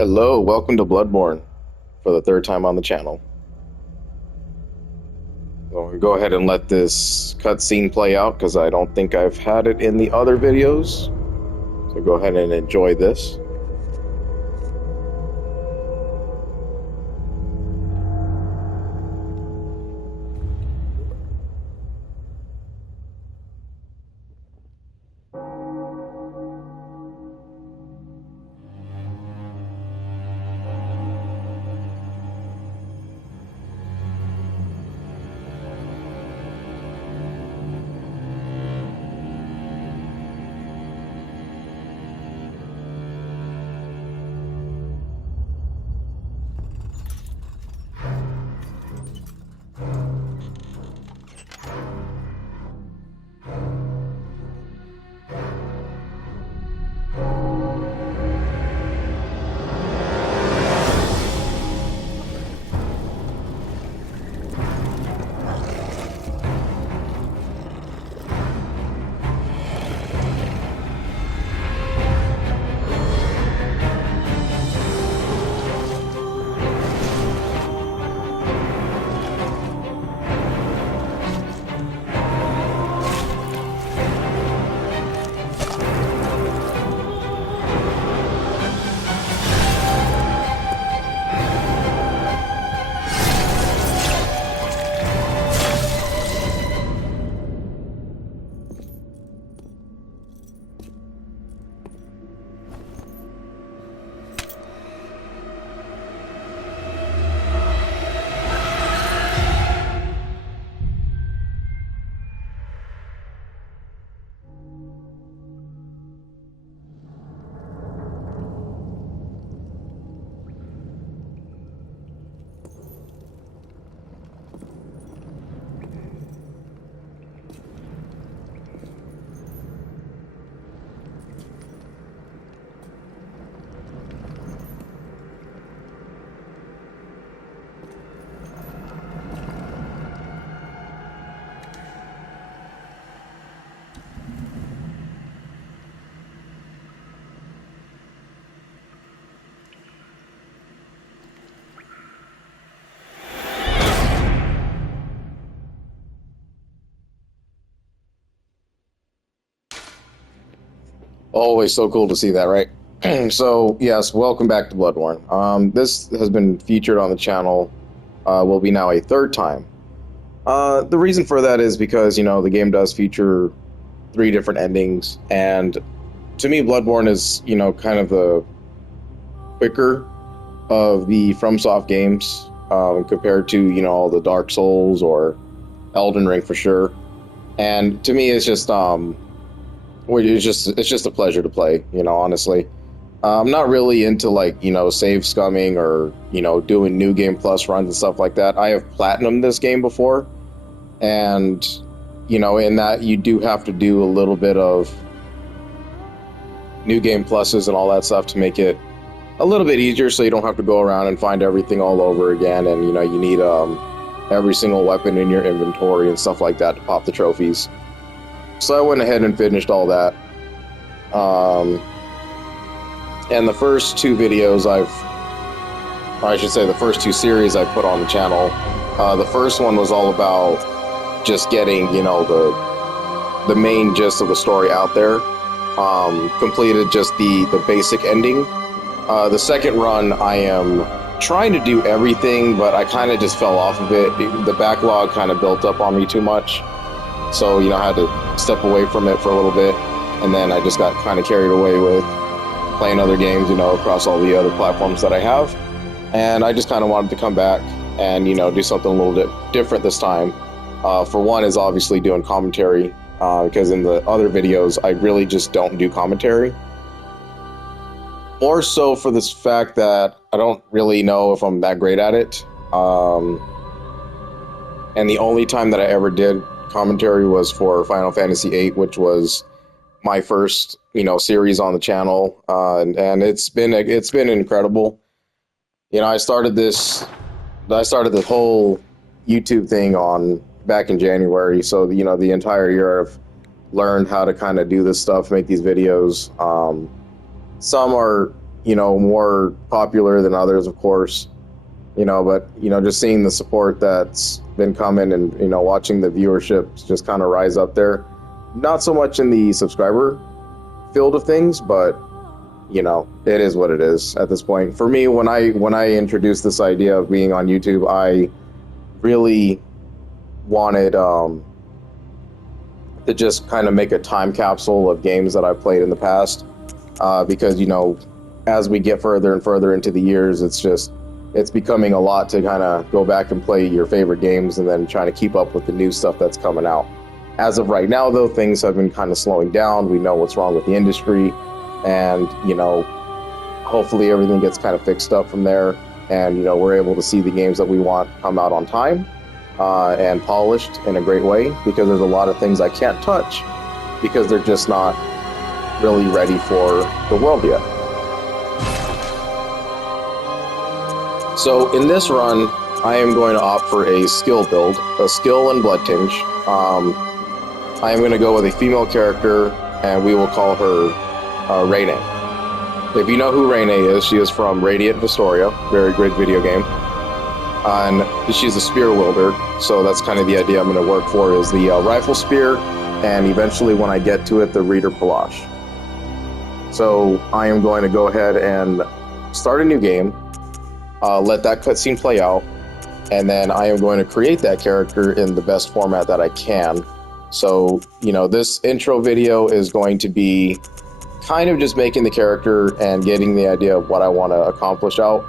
Hello, welcome to Bloodborne for the third time on the channel. So we'll go ahead and let this cutscene play out because I don't think I've had it in the other videos. So go ahead and enjoy this. Always so cool to see that, right? So, yes, welcome back to Bloodborne. This has been featured on the channel, will be now a third time. The reason for that is because, the game does feature 3 different endings, and to me, Bloodborne is, kind of the quicker of the FromSoft games, compared to, all the Dark Souls or Elden Ring for sure. And to me, it's just, it's just a pleasure to play, honestly. I'm not really into save scumming or, doing new game plus runs and stuff like that. I have platinumed this game before, and, in that you do have to do a little bit of new game pluses and all that stuff to make it a little bit easier so you don't have to go around and find everything all over again, and, you need every single weapon in your inventory and stuff like that to pop the trophies. So I went ahead and finished all that. And the first 2 videos the first 2 series I put on the channel, the first one was all about just getting, the main gist of the story out there. Completed just the basic ending. The second run, I am trying to do everything, but I kind of just fell off of it. The backlog kind of built up on me too much. So, I had to step away from it for a little bit, and then I just got kind of carried away with playing other games, across all the other platforms that I have. And I just kind of wanted to come back and, do something a little bit different this time. For one is obviously doing commentary, because in the other videos, I really just don't do commentary. More so for this fact that I don't really know if I'm that great at it. And the only time that I ever did commentary was for Final Fantasy VIII, which was my first, series on the channel, and it's been incredible. I started this whole YouTube thing back in January, so the entire year I've learned how to kind of do this stuff, make these videos. Some are more popular than others, of course. But just seeing the support that's been coming, and watching the viewership just kind of rise up there. Not so much in the subscriber field of things, but it is what it is at this point. For me, when I introduced this idea of being on YouTube, I really wanted to just kind of make a time capsule of games that I've played in the past, because as we get further and further into the years, it's becoming a lot to kind of go back and play your favorite games and then trying to keep up with the new stuff that's coming out. As of right now, though, things have been kind of slowing down. We know what's wrong with the industry, and hopefully everything gets kind of fixed up from there, and we're able to see the games that we want come out on time, and polished in a great way, because there's a lot of things I can't touch because they're just not really ready for the world yet. So in this run, I am going to opt for a skill build, a skill and blood tinge. I am going to go with a female character, and we will call her Raynie. If you know who Raynie is, she is from Radiant Historia, very great video game. And she's a spear wielder, so that's kind of the idea I'm going to work for, is the rifle spear, and eventually when I get to it, the reader palash. So I am going to go ahead and start a new game, let that cutscene play out, and then I am going to create that character in the best format that I can. So, this intro video is going to be kind of just making the character and getting the idea of what I want to accomplish out.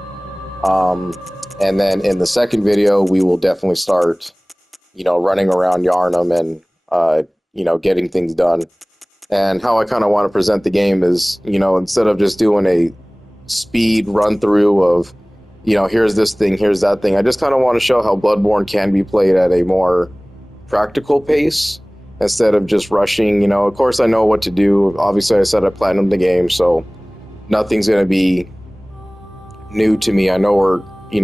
And then in the second video, we will definitely start, running around Yarnum and, getting things done. And how I kind of want to present the game is, instead of just doing a speed run through of, here's this thing, here's that thing, I just kind of want to show how Bloodborne can be played at a more practical pace, instead of just rushing. Of course I know what to do. Obviously I said I platinumed the game, so nothing's going to be new to me. I know where,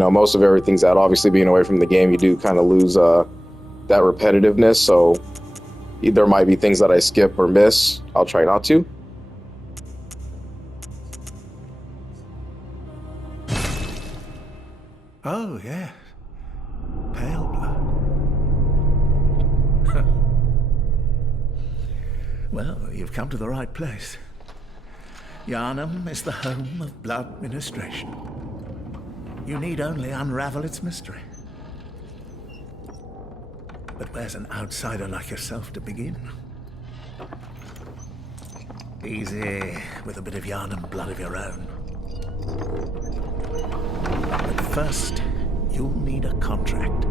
most of everything's at. Obviously being away from the game, you do kind of lose that repetitiveness, so there might be things that I skip or miss. I'll try not to. Oh, yeah. Pale blood. Well, you've come to the right place. Yarnum is the home of blood ministration. You need only unravel its mystery. But where's an outsider like yourself to begin? Easy, with a bit of Yarnum blood of your own. But first, you'll need a contract.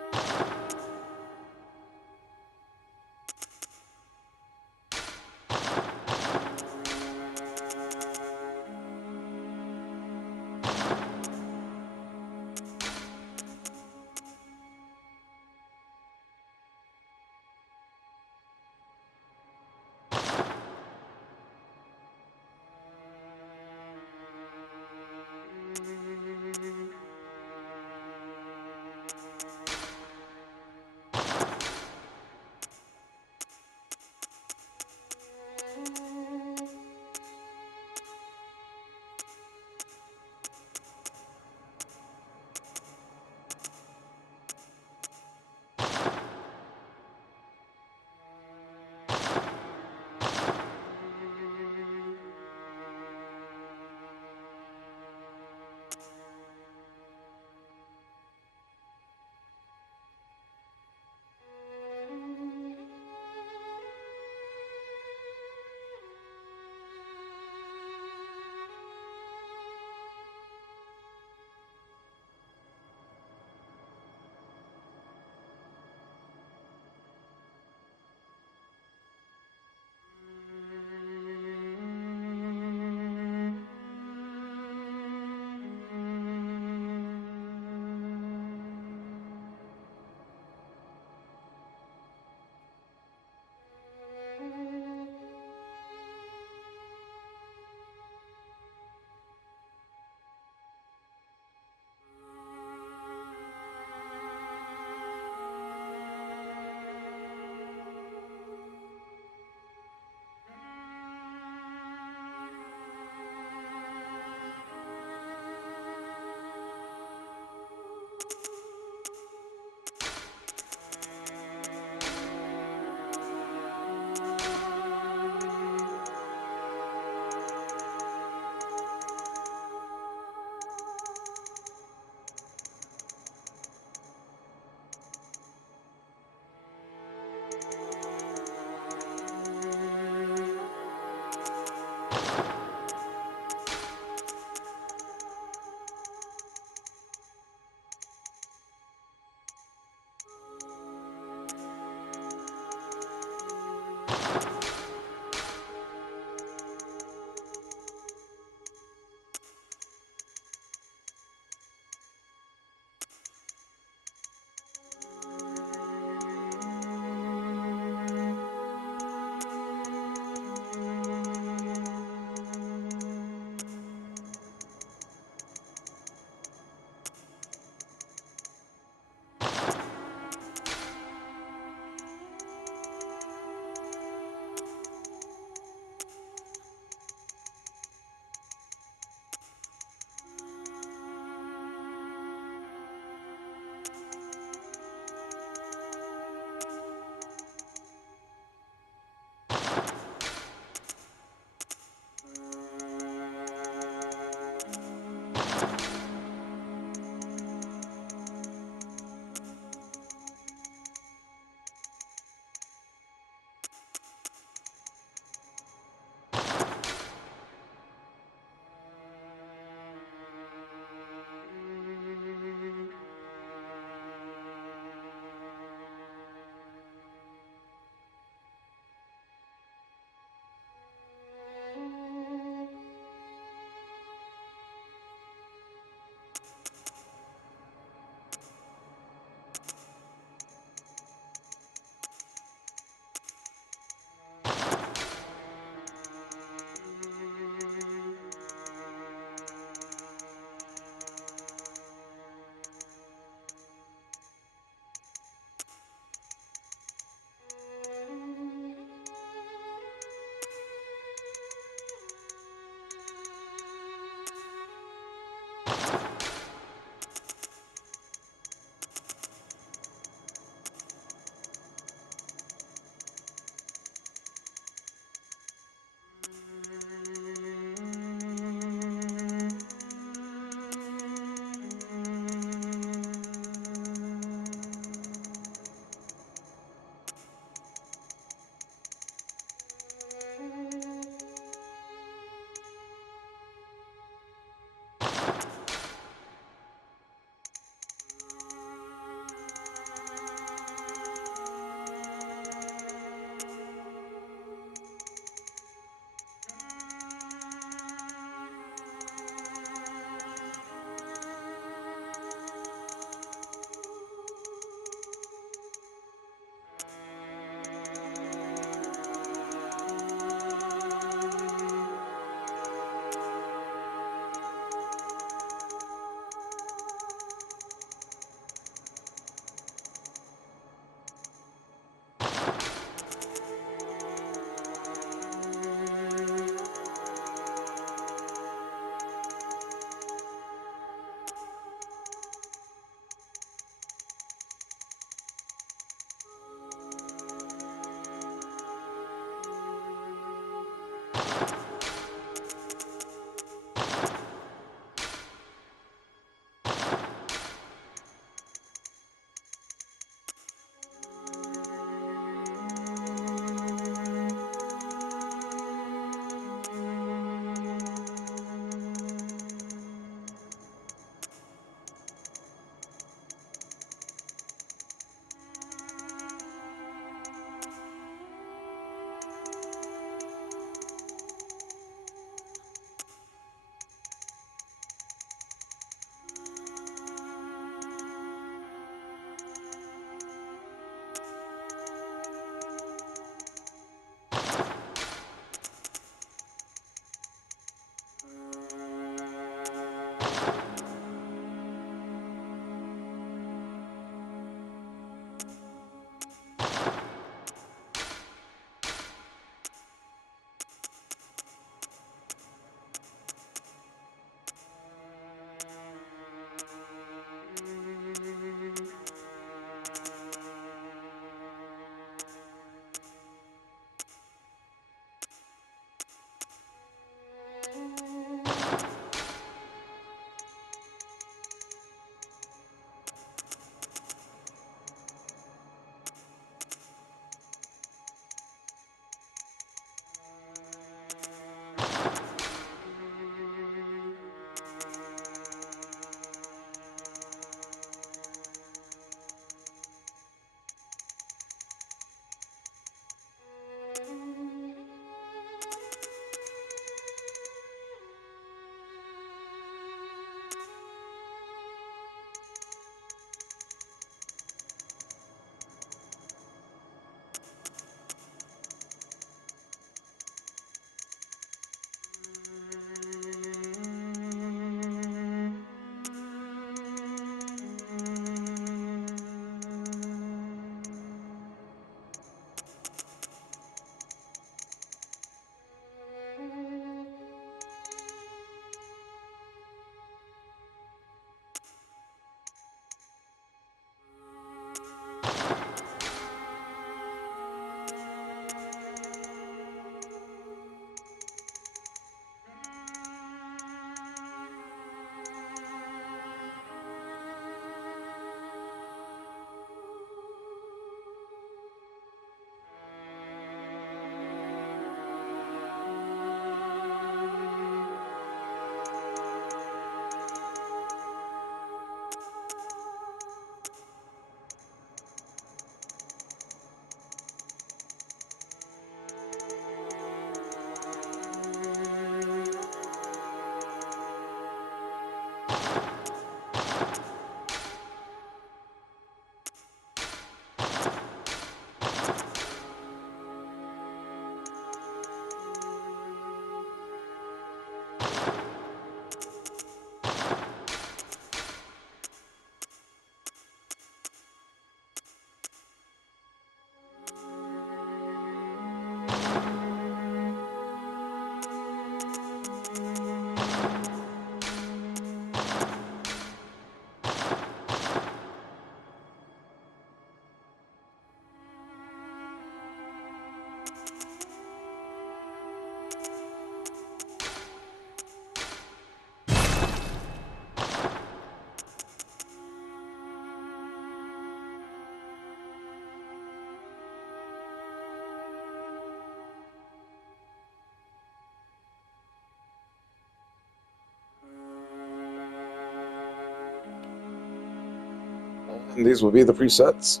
And these will be the presets.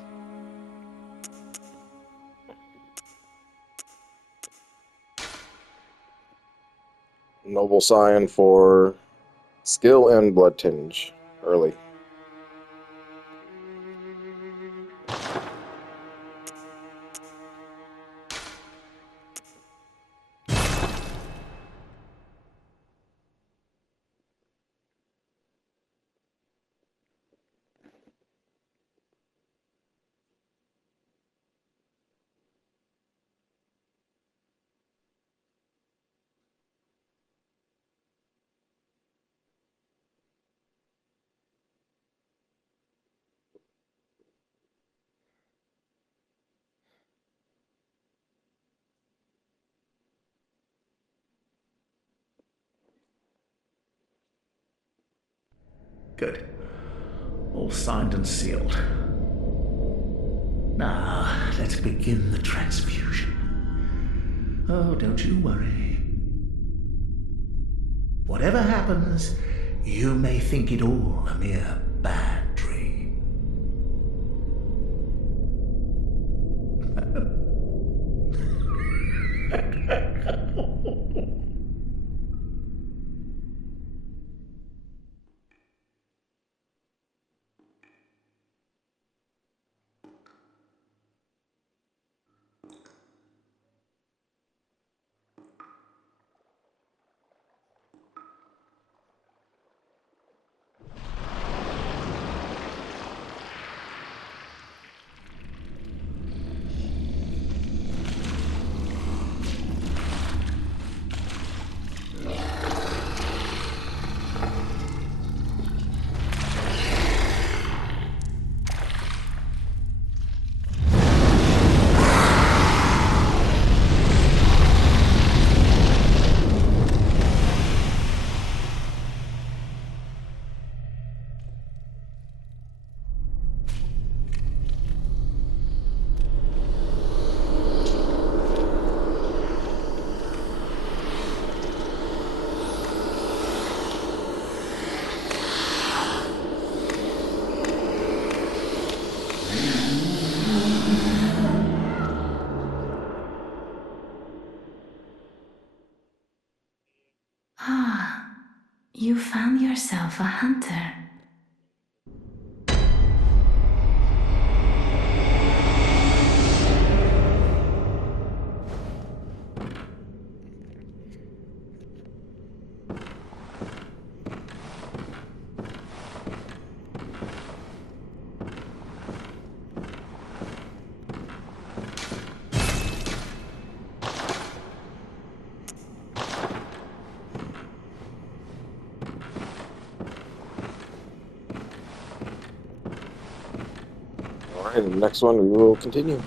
Noble Scion for skill and blood tinge early. Good. All signed and sealed. Now, let's begin the transfusion. Oh, don't you worry. Whatever happens, you may think it all a mere bad dream. You found yourself a hunter. Alright, in the next one we will continue.